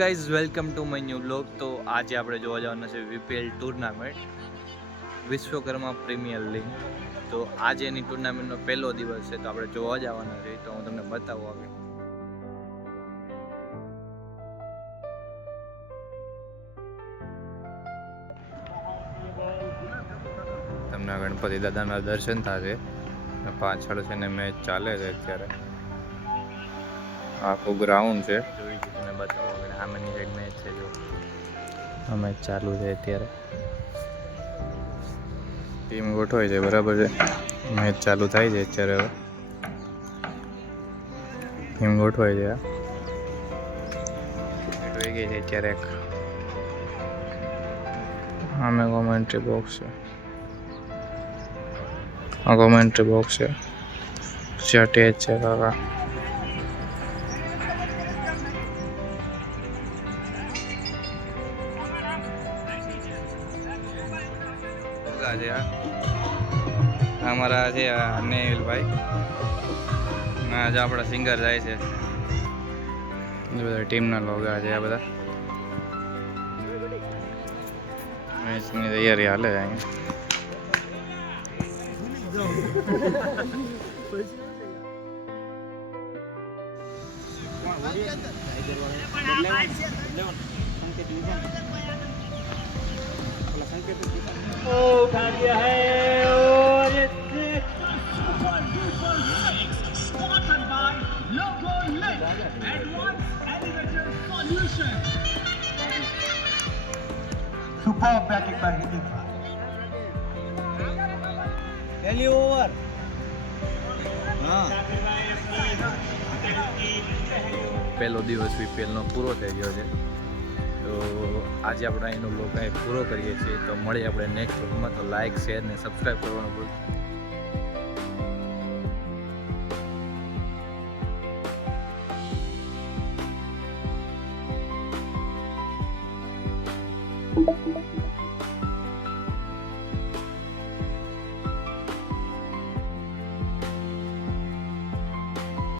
Guys welcome to my new blog. તો આજે આપણે જોવા જવાના છે VPL tournament, Vishwakarma premier league. તો આજે એની ટુર્નામેન્ટનો પહેલો દિવસ છે, તો આપણે જોવા જવાના છે. તો હું તમને બતાવું આગળ. તમને ગણપતિ દાદાના દર્શન થશે. પાછળ છે ને મેચ ચાલે છે અત્યારે. આખું ગ્રાઉન્ડ છે, જોઈ તમે બતાવો આગળ. સામેની સાઈડ મેચ છે, જો આ મેચ ચાલુ છે અત્યારે. ટીમ ગોઠવાય છે, બરાબર છે. મેચ ચાલુ થાય છે અત્યારે. હવે ટીમ ગોઠવાય છે. ગોઠવાઈ ગઈ છે અત્યારે. આમે કોમેન્ટ્રી બોક્સ છે, આ કોમેન્ટ્રી બોક્સ છે, સ્ટેજ છે કાકા. છે અમારા છે નેવિલભાઈ, આજે આપણા સિંગર જાય છે. બધા ટીમના લોગા છે આ બધા. મેચની તૈયારી હાલે છે અહીંયા. भाग्य है और superb batting by Hindustan. Tell you over. પહેલો દિવસ વીપીએલનો પૂરો થઈ ગયો છે. તો આજે આપણે એનો બ્લોગ અહીં પૂરો કરીએ છીએ. તો મળીએ આપણે નેક્સ્ટ બ્લોગમાં. તો લાઇક, શેર ને સબસ્ક્રાઈબ કરવાનું ભૂલતા નહીં.